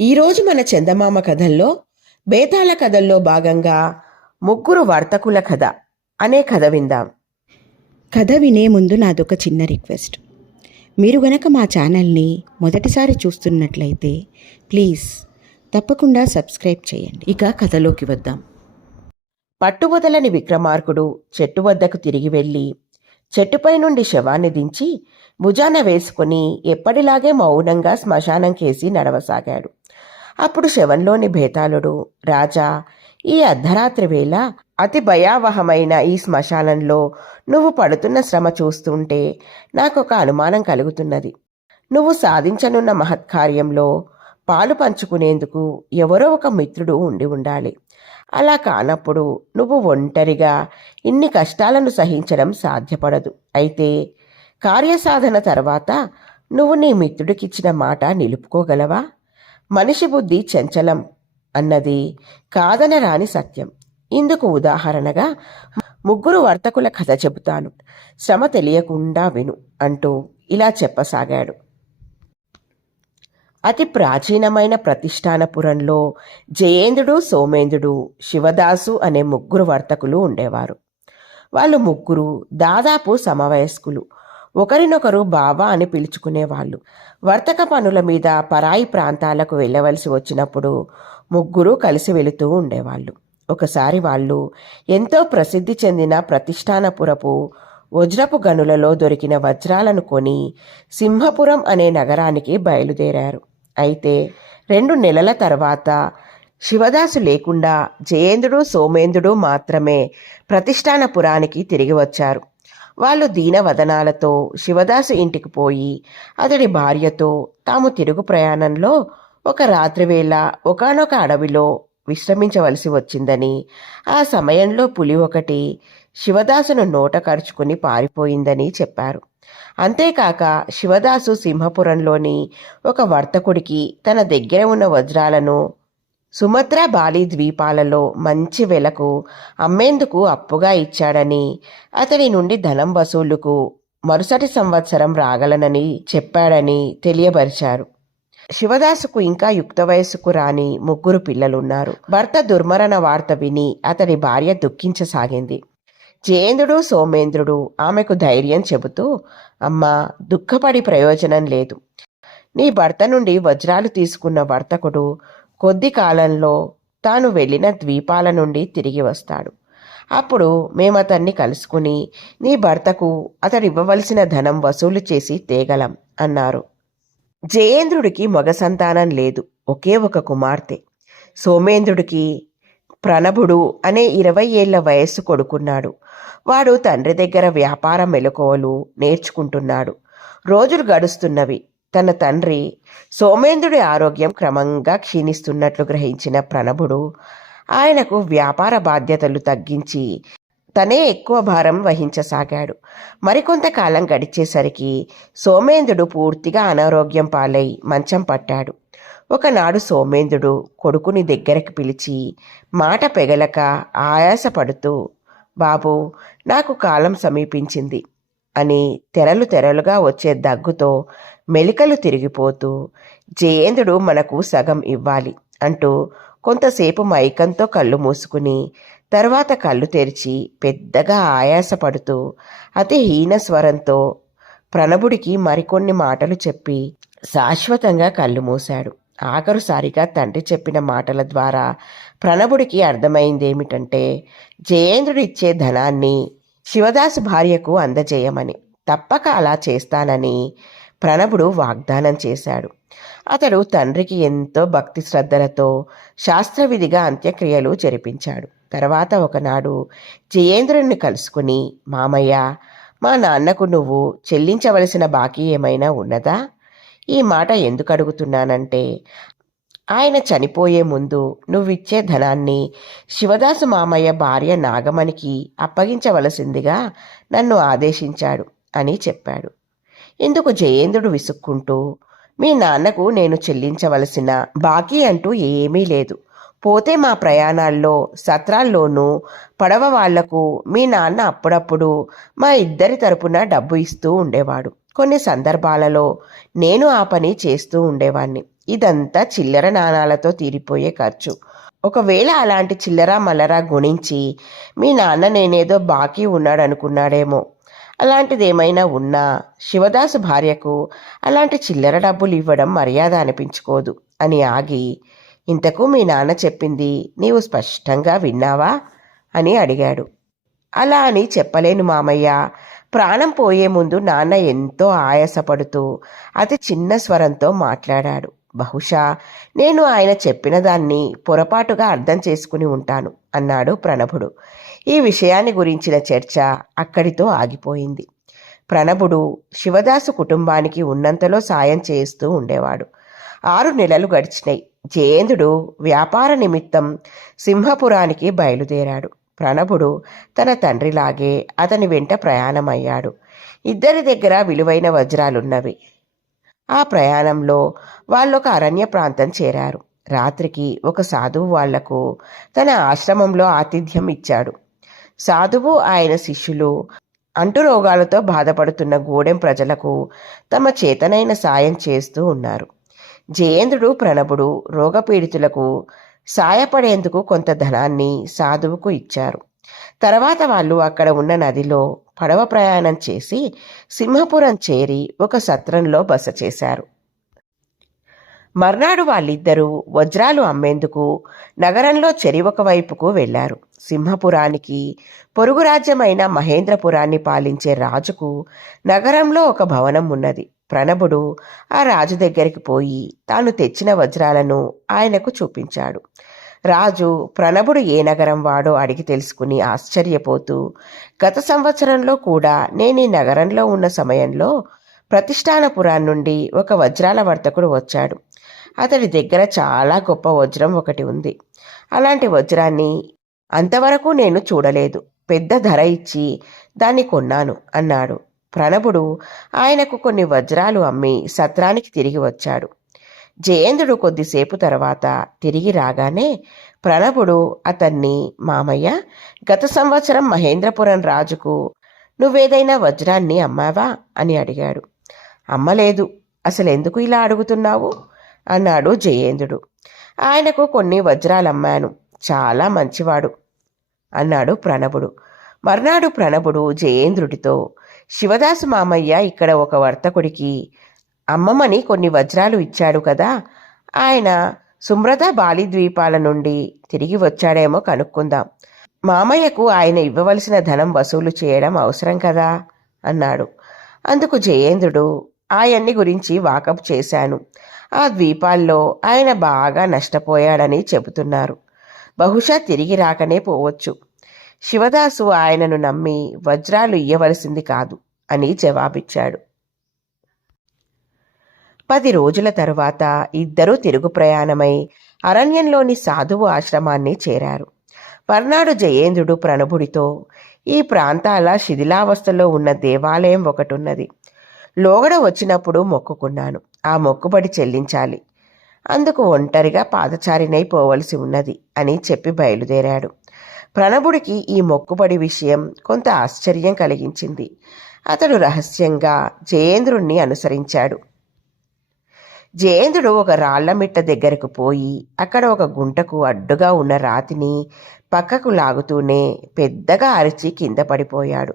ఈరోజు మన చందమామ కథల్లో బేతాళ కథల్లో భాగంగా ముగ్గురు వర్తకుల కథ అనే కథ విందాం. కథ వినే ముందు నాదొక చిన్న రిక్వెస్ట్. మీరు గనక మా ఛానల్ని మొదటిసారి చూస్తున్నట్లయితే ప్లీజ్ తప్పకుండా సబ్స్క్రైబ్ చేయండి. ఇక కథలోకి వద్దాం. పట్టువదలని విక్రమార్కుడు చెట్టు వద్దకు తిరిగి వెళ్ళి చెట్టుపై నుండి శవాన్ని దించి భుజాన వేసుకుని ఎప్పటిలాగే మౌనంగా శ్మశానం కేసి నడవసాగాడు. అప్పుడు శవంలోని బేతాళుడు, రాజా, ఈ అర్ధరాత్రి వేళ అతి భయావహమైన ఈ శ్మశానంలో నువ్వు పడుతున్న శ్రమ చూస్తుంటే నాకొక అనుమానం కలుగుతున్నది. నువ్వు సాధించనున్న మహత్కార్యంలో పాలు పంచుకునేందుకు ఎవరో ఒక మిత్రుడు ఉండి ఉండాలి. అలా కానప్పుడు నువ్వు ఒంటరిగా ఇన్ని కష్టాలను సహించడం సాధ్యపడదు. అయితే కార్యసాధన తర్వాత నువ్వు నీ మిత్రుడికిచ్చిన మాట నిలుపుకోగలవా? మనిషి బుద్ధి చంచలం అన్నది కాదనరాని సత్యం. ఇందుకు ఉదాహరణగా ముగ్గురు వర్తకుల కథ చెబుతాను, శ్రమ తెలియకుండా విను అంటూ ఇలా చెప్పసాగాడు. అతి ప్రాచీనమైన ప్రతిష్టానపురంలో జయేంద్రుడు, సోమేంద్రుడు, శివదాసు అనే ముగ్గురు వర్తకులు ఉండేవారు. వాళ్ళు ముగ్గురు దాదాపు సమవయస్కులు. ఒకరినొకరు బావా అని పిలుచుకునేవాళ్ళు. వర్తక పనుల మీద పరాయి ప్రాంతాలకు వెళ్ళవలసి వచ్చినప్పుడు ముగ్గురు కలిసి వెళుతూ ఉండేవాళ్ళు. ఒకసారి వాళ్ళు ఎంతో ప్రసిద్ధి చెందిన ప్రతిష్టానపురపు వజ్రపు గనులలో దొరికిన వజ్రాలను కొని సింహపురం అనే నగరానికి బయలుదేరారు. అయితే 2 నెలల తర్వాత శివదాసు లేకుండా జయేంద్రుడు, సోమేంద్రుడు మాత్రమే ప్రతిష్టానపురానికి తిరిగి వచ్చారు. వాళ్ళు దీనవదనాలతో శివదాసు ఇంటికి పోయి అతడి భార్యతో తాము తిరుగు ప్రయాణంలో ఒక రాత్రివేళ ఒకానొక అడవిలో విశ్రమించవలసి వచ్చిందని, ఆ సమయంలో పులి ఒకటి శివదాసును నోట కరుచుకుని పారిపోయిందని చెప్పారు. అంతేకాక శివదాసు సింహపురంలోని ఒక వర్తకుడికి తన దగ్గర ఉన్న వజ్రాలను సుమత్రా బాలి ద్వీపాలలో మంచి వెలకు అమ్మేందుకు అప్పుగా ఇచ్చాడని, అతడి నుండి ధనం వసూలుకు మరుసటి సంవత్సరం రాగలనని చెప్పాడని తెలియపరిచారు. శివదాసుకు ఇంకా యుక్త వయస్సుకు రాని 3 పిల్లలున్నారు. భర్త దుర్మరణ వార్త విని అతడి భార్య దుఃఖించసాగింది. జయేంద్రుడు, సోమేంద్రుడు ఆమెకు ధైర్యం చెబుతూ, అమ్మా, దుఃఖపడి ప్రయోజనం లేదు. నీ భర్త నుండి వజ్రాలు తీసుకున్న వర్తకుడు కొద్ది కాలంలో తాను వెళ్ళిన ద్వీపాల నుండి తిరిగి వస్తాడు. అప్పుడు మేమతన్ని కలుసుకుని నీ భర్తకు అతడివ్వవలసిన ధనం వసూలు చేసి తేగలం అన్నారు. జయేంద్రుడికి మగ సంతానం లేదు, ఒకే ఒక కుమార్తె. సోమేంద్రుడికి ప్రణభుడు అనే 20 ఏళ్ల వయస్సు కొడుకున్నాడు. వాడు తండ్రి దగ్గర వ్యాపార మెలకువలు నేర్చుకుంటున్నాడు. రోజులు గడుస్తున్నవి. తన తండ్రి సోమేంద్రుడి ఆరోగ్యం క్రమంగా క్షీణిస్తున్నట్లు గ్రహించిన ప్రణభుడు ఆయనకు వ్యాపార బాధ్యతలు తగ్గించి తనే ఎక్కువ భారం వహించసాగాడు. మరికొంతకాలం గడిచేసరికి సోమేంద్రుడు పూర్తిగా అనారోగ్యం పాలై మంచం పట్టాడు. ఒకనాడు సోమేంద్రుడు కొడుకుని దగ్గరికి పిలిచి మాట పెగలక ఆయాసపడుతూ, బాబూ, నాకు కాలం సమీపించింది అని తెరలు తెరలుగా వచ్చే దగ్గుతో మెలికలు తిరిగిపోతూ, జయేంద్రుడు మనకు సగం ఇవ్వాలి అంటూ కొంతసేపు మైకంతో కళ్ళు మూసుకుని తర్వాత కళ్ళు తెరిచి పెద్దగా ఆయాసపడుతూ అతి హీన స్వరంతో ప్రణభుడికి మరికొన్ని మాటలు చెప్పి శాశ్వతంగా కళ్ళు మూశాడు. ఆఖరుసారిగా తండ్రి చెప్పిన మాటల ద్వారా ప్రణభుడికి అర్థమైందేమిటంటే, జయేంద్రుడిచ్చే ధనాన్ని శివదాసు భార్యకు అందజేయమని. తప్పక అలా చేస్తానని ప్రణభుడు వాగ్దానం చేశాడు. అతడు తండ్రికి ఎంతో భక్తి శ్రద్ధలతో శాస్త్రవిధిగా అంత్యక్రియలు జరిపించాడు. తర్వాత ఒకనాడు జయేంద్రుడిని కలుసుకుని, మామయ్య, మా నాన్నకు నువ్వు చెల్లించవలసిన బాకీ ఏమైనా ఉన్నదా? ఈ మాట ఎందుకు అడుగుతున్నానంటే, ఆయన చనిపోయే ముందు నువ్విచ్చే ధనాన్ని శివదాసు మామయ్య భార్య నాగమణికి అప్పగించవలసిందిగా నన్ను ఆదేశించాడు అని చెప్పాడు. ఇందుకు జయేంద్రుడు విసుక్కుంటూ, మీ నాన్నకు నేను చెల్లించవలసిన బాకీ అంటూ ఏమీ లేదు. పోతే మా ప్రయాణాల్లో సత్రాల్లోనూ పడవ వాళ్లకు మీ నాన్న అప్పుడప్పుడు మా ఇద్దరి తరపున డబ్బు ఇస్తూ ఉండేవాడు. కొన్ని సందర్భాలలో నేను ఆ పని చేస్తూ ఉండేవాణ్ణి. ఇదంతా చిల్లర నాణాలతో తీరిపోయే ఖర్చు. ఒకవేళ అలాంటి చిల్లర మల్లర గుణించి మీ నాన్న నేనేదో బాకీ ఉన్నాడనుకున్నాడేమో. అలాంటిదేమైనా ఉన్నా శివదాసు భార్యకు అలాంటి చిల్లర డబ్బులు ఇవ్వడం మర్యాద అనిపించుకోదు అని ఆగి, ఇంతకు మీ నాన్న చెప్పింది నీవు స్పష్టంగా విన్నావా అని అడిగాడు. అలా అని చెప్పలేను మామయ్య. ప్రాణం పోయే ముందు నాన్న ఎంతో ఆయాసపడుతూ అతి చిన్న స్వరంతో మాట్లాడాడు. బహుశా నేను ఆయన చెప్పిన దాన్ని పొరపాటుగా అర్థం చేసుకుని ఉంటాను అన్నాడు ప్రణబుడు. ఈ విషయాన్ని గురించిన చర్చ అక్కడితో ఆగిపోయింది. ప్రణబుడు శివదాసు కుటుంబానికి ఉన్నంతలో సాయం చేస్తూ ఉండేవాడు. 6 నెలలు గడిచినాయి. జయేంద్రుడు వ్యాపార నిమిత్తం సింహపురానికి బయలుదేరాడు. ప్రణబుడు తన తండ్రిలాగే అతని వెంట ప్రయాణమయ్యాడు. ఇద్దరి దగ్గర విలువైన వజ్రాలున్నవి. ఆ ప్రయాణంలో వాళ్ళొక అరణ్య ప్రాంతం చేరారు. రాత్రికి ఒక సాధువు వాళ్లకు తన ఆశ్రమంలో ఆతిథ్యం ఇచ్చాడు. సాధువు ఆయన శిష్యులు అంటురోగాలతో బాధపడుతున్న గూడెం ప్రజలకు తమ చేతనైన సాయం చేస్తూ ఉన్నారు. జయేంద్రుడు ప్రణబుడు రోగపీడితులకు సాయపడేందుకు కొంత ధనాన్ని సాధువుకు ఇచ్చారు. తర్వాత వాళ్ళు అక్కడ ఉన్న నదిలో పడవ ప్రయాణం చేసి సింహపురం చేరి ఒక సత్రంలో బస చేశారు. మర్నాడు వాళ్ళిద్దరూ వజ్రాలు అమ్మేందుకు నగరంలో చెరివొక వైపుకు వెళ్లారు. సింహపురానికి పొరుగు రాజ్యమైన మహేంద్రపురాన్ని పాలించే రాజుకు నగరంలో ఒక భవనం ఉన్నది. ప్రణబుడు ఆ రాజు దగ్గరికి పోయి తాను తెచ్చిన వజ్రాలను ఆయనకు చూపించాడు. రాజు ప్రణబుడు ఏ నగరం వాడో అడిగి తెలుసుకుని ఆశ్చర్యపోతూ, గత సంవత్సరంలో కూడా నేను ఈ నగరంలో ఉన్న సమయంలో ప్రతిష్టానపురం నుండి ఒక వజ్రాల వర్తకుడు వచ్చాడు. అతడి దగ్గర చాలా గొప్ప వజ్రం ఒకటి ఉంది. అలాంటి వజ్రాన్ని అంతవరకు నేను చూడలేదు. పెద్ద ధర ఇచ్చి దాన్ని కొన్నాను అన్నాడు. ప్రణబుడు ఆయనకు కొన్ని వజ్రాలు అమ్మి సత్రానికి తిరిగి వచ్చాడు. జయేంద్రుడు కొద్దిసేపు తర్వాత తిరిగి రాగానే ప్రణబుడు అతన్ని, మామయ్య, గత సంవత్సరం మహేంద్రపురం రాజుకు నువ్వేదైనా వజ్రాన్ని అమ్మావా అని అడిగాడు. అమ్మలేదు. అసలెందుకు ఇలా అడుగుతున్నావు అన్నాడు జయేంద్రుడు. ఆయనకు కొన్ని వజ్రాలమ్మాను. చాలా మంచివాడు అన్నాడు ప్రణబుడు. మర్నాడు ప్రణబుడు జయేంద్రుడితో, శివదాసు మామయ్య ఇక్కడ ఒక వర్తకుడికి అమ్మమని కొన్ని వజ్రాలు ఇచ్చాడు కదా, ఆయన సుమ్రత బాలి ద్వీపాల నుండి తిరిగి వచ్చాడేమో కనుక్కుందాం. మామయ్యకు ఆయన ఇవ్వవలసిన ధనం వసూలు చేయడం అవసరం కదా అన్నాడు. అందుకు జయేంద్రుడు, ఆయన్ని గురించి వాకప్ చేశాను. ఆ ద్వీపాల్లో ఆయన బాగా నష్టపోయాడని చెబుతున్నారు. బహుశా తిరిగి రాకనే పోవచ్చు. శివదాసు ఆయనను నమ్మి వజ్రాలు ఇయ్యవలసింది కాదు అని జవాబిచ్చాడు. 10 రోజుల తరువాత ఇద్దరూ తిరుగు ప్రయాణమై అరణ్యంలోని సాధువు ఆశ్రమాన్ని చేరారు. మర్నాడు జయేంద్రుడు ప్రణబుడితో, ఈ ప్రాంతాల శిథిలావస్థలో ఉన్న దేవాలయం ఒకటున్నది. లోగడ వచ్చినప్పుడు మొక్కుకున్నాను. ఆ మొక్కుబడి చెల్లించాలి. అందుకు ఒంటరిగా పాదచారినై పోవలసి ఉన్నది అని చెప్పి బయలుదేరాడు. ప్రణబుడికి ఈ మొక్కుబడి విషయం కొంత ఆశ్చర్యం కలిగించింది. అతడు రహస్యంగా జయేంద్రుణ్ణి అనుసరించాడు. జయేంద్రుడు ఒక రాళ్లమిట్ట దగ్గరకు పోయి అక్కడ ఒక గుంటకు అడ్డుగా ఉన్న రాతిని పక్కకు లాగుతూనే పెద్దగా అరిచి కింద పడిపోయాడు.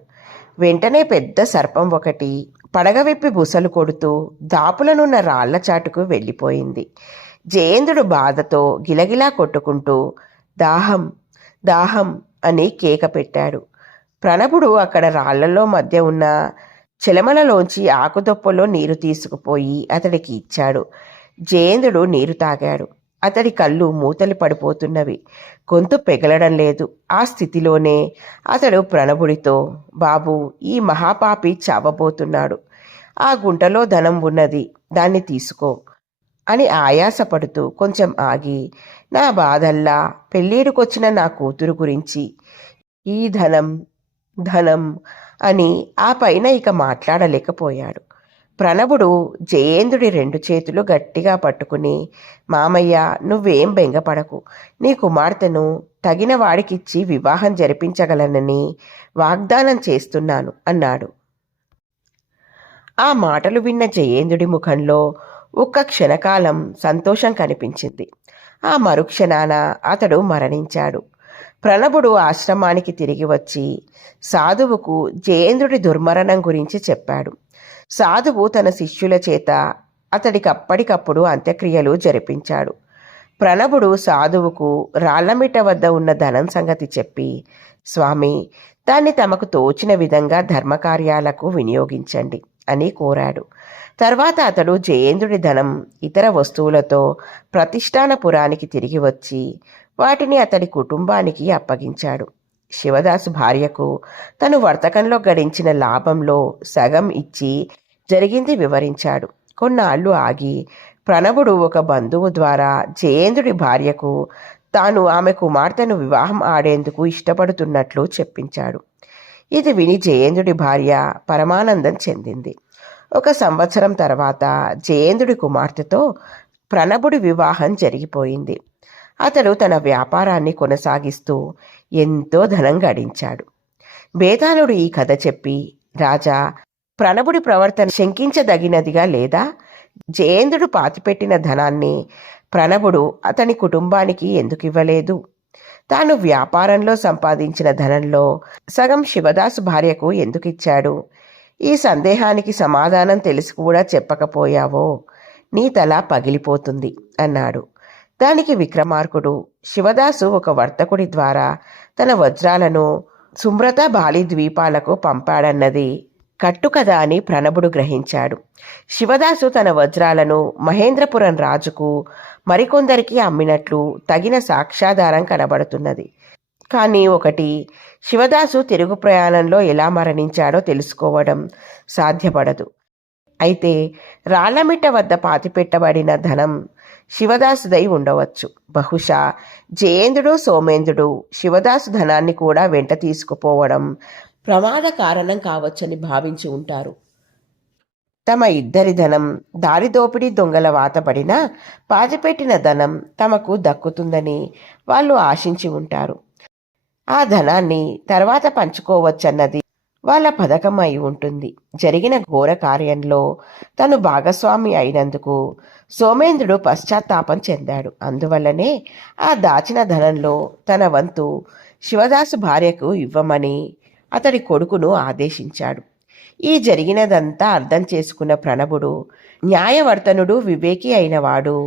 వెంటనే పెద్ద సర్పం ఒకటి పడగ విప్పి బుసలు కొడుతూ దాపులనున్న రాళ్ల చాటుకు వెళ్ళిపోయింది. జయేంద్రుడు బాధతో గిలగిలా కొట్టుకుంటూ దాహం దాహం అని కేక పెట్టాడు. ప్రణబుడు అక్కడ రాళ్లలో మధ్య ఉన్న చెలమలలోంచి ఆకుదొప్పలో నీరు తీసుకుపోయి అతడికి ఇచ్చాడు. జయేంద్రుడు నీరు తాగాడు. అతడి కళ్ళు మూతలు పడిపోతున్నవి. గొంతు పెగలడం లేదు. ఆ స్థితిలోనే అతడు ప్రణబుడితో, బాబు, ఈ మహాపాపి చావబోతున్నాడు. ఆ గుంటలో ధనం ఉన్నది, దాన్ని తీసుకో అని ఆయాసపడుతూ కొంచెం ఆగి, నా బాధల్లా పెళ్ళీడుకొచ్చిన నా కూతురు గురించి, ఈ ధనం ధనం అని ఆ పైన ఇక మాట్లాడలేకపోయాడు. ప్రణబుడు జయేంద్రుడి 2 చేతులు గట్టిగా పట్టుకుని, మామయ్య, నువ్వేం బెంగపడకు. నీ కుమార్తెను తగిన వాడికిచ్చి వివాహం జరిపించగలనని వాగ్దానం చేస్తున్నాను అన్నాడు. ఆ మాటలు విన్న జయేంద్రుడి ముఖంలో ఒక్క క్షణకాలం సంతోషం కనిపించింది. ఆ మరుక్షణాన అతడు మరణించాడు. ప్రణబుడు ఆశ్రమానికి తిరిగి వచ్చి సాధువుకు జయేంద్రుడి దుర్మరణం గురించి చెప్పాడు. సాధువు తన శిష్యుల చేత అతడికప్పటికప్పుడు అంత్యక్రియలు జరిపించాడు. ప్రణబుడు సాధువుకు రాళ్లమిట్ట వద్ద ఉన్న ధనం సంగతి చెప్పి, స్వామి, దాన్ని తమకు తోచిన విధంగా ధర్మకార్యాలకు వినియోగించండి అని కోరాడు. తర్వాత అతడు జయేంద్రుడి ధనం ఇతర వస్తువులతో ప్రతిష్టానపురానికి తిరిగి వచ్చి వాటిని అతడి కుటుంబానికి అప్పగించాడు. శివదాసు భార్యకు తను వర్తకంలో గడించిన లాభంలో సగం ఇచ్చి జరిగింది వివరించాడు. కొన్నాళ్ళు ఆగి ప్రణబుడు ఒక బంధువు ద్వారా జయేంద్రుడి భార్యకు తాను ఆమె కుమార్తెను వివాహం ఆడేందుకు ఇష్టపడుతున్నట్లు చెప్పించాడు. ఇది విని జయేంద్రుడి భార్య పరమానందం చెందింది. 1 సంవత్సరం తర్వాత జయేంద్రుడి కుమార్తెతో ప్రణబుడి వివాహం జరిగిపోయింది. అతడు తన వ్యాపారాన్ని కొనసాగిస్తూ ఎంతో ధనం గడించాడు. బేతాళుడు ఈ కథ చెప్పి, రాజా, ప్రణబుడి ప్రవర్తన శంకించదగినదిగా లేదా? జయేంద్రుడు పాతిపెట్టిన ధనాన్ని ప్రణబుడు అతని కుటుంబానికి ఎందుకు ఇవ్వలేదు? తాను వ్యాపారంలో సంపాదించిన ధనంలో సగం శివదాసు భార్యకు ఎందుకు ఇచ్చాడు? ఈ సందేహానికి సమాధానం తెలిసి కూడా చెప్పకపోయావో నీ తల పగిలిపోతుంది అన్నాడు. దానికి విక్రమార్కుడు, శివదాసు ఒక వర్తకుడి ద్వారా తన వజ్రాలను సుమ్రత బాలి ద్వీపాలకు పంపాడన్నది కట్టుకథ అని ప్రణబుడు గ్రహించాడు. శివదాసు తన వజ్రాలను మహేంద్రపురం రాజుకు మరికొందరికి అమ్మినట్లు తగిన సాక్ష్యాధారం కనబడుతున్నది. కానీ ఒకటి, శివదాసు తిరుగు ప్రయాణంలో ఎలా మరణించాడో తెలుసుకోవడం సాధ్యపడదు. అయితే రాళ్లమిట్ట వద్ద పాతిపెట్టబడిన ధనం శివదాసుదై ఉండవచ్చు. బహుశా జయేంద్రుడు, సోమేంద్రుడు శివదాసు ధనాన్ని కూడా వెంట తీసుకుపోవడం ప్రమాద కారణం కావచ్చని భావించి ఉంటారు. తమ ఇద్దరి ధనం దారిదోపిడీ దొంగల వాతపడినా పాతిపెట్టిన ధనం తమకు దక్కుతుందని వాళ్ళు ఆశించి ఉంటారు. ఆ ధనాన్ని తర్వాత పంచుకోవచ్చన్నది వాళ్ళ పథకం అయి ఉంటుంది. జరిగిన ఘోర కార్యంలో తను భాగస్వామి అయినందుకు సోమేంద్రుడు పశ్చాత్తాపం చెందాడు. అందువల్లనే ఆ దాచిన ధనంలో తన వంతు శివదాసు భార్యకు ఇవ్వమని అతడి కొడుకును ఆదేశించాడు. ఈ జరిగినదంతా అర్థం చేసుకున్న ప్రణబుడు, న్యాయవర్తనుడు, వివేకి అయినవాడు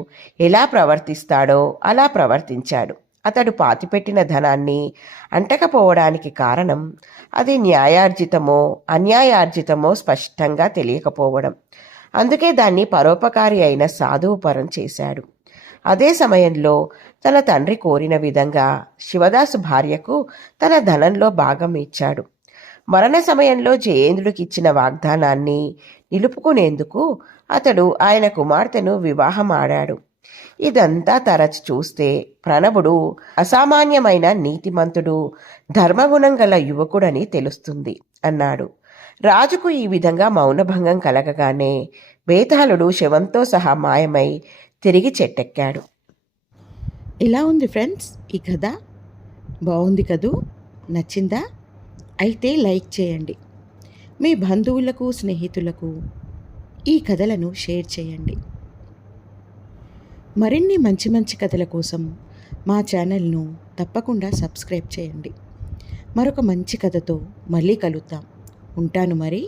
ఎలా ప్రవర్తిస్తాడో అలా ప్రవర్తించాడు. అతడు పాతిపెట్టిన ధనాన్ని అంటకపోవడానికి కారణం అది న్యాయార్జితమో అన్యాయార్జితమో స్పష్టంగా తెలియకపోవడం. అందుకే దాన్ని పరోపకారి అయిన సాధువు పరం చేశాడు. అదే సమయంలో తన తండ్రి కోరిన విధంగా శివదాసు భార్యకు తన ధనంలో భాగం ఇచ్చాడు. మరణ సమయంలో జయేంద్రుడికి ఇచ్చిన వాగ్దానాన్ని నిలుపుకునేందుకు అతడు ఆయన కుమార్తెను వివాహం ఆడాడు. ఇదంతా తరచి చూస్తే ప్రణబుడు అసామాన్యమైన నీతిమంతుడు, ధర్మగుణం గల యువకుడని తెలుస్తుంది అన్నాడు. రాజుకు ఈ విధంగా మౌనభంగం కలగగానే బేతాళుడు శవంతో సహా మాయమై తిరిగి చెట్టెక్కాడు. ఇలా ఉంది ఫ్రెండ్స్ ఈ కథ. బాగుంది కదూ? నచ్చిందా? అయితే లైక్ చేయండి. మీ బంధువులకు, స్నేహితులకు ఈ కథలను షేర్ చేయండి. మరిన్ని మంచి మంచి కథల కోసం మా ఛానల్ను తప్పకుండా సబ్స్క్రైబ్ చేయండి. మరొక మంచి కథతో మళ్ళీ కలుద్దాం. ఉంటాను మరి.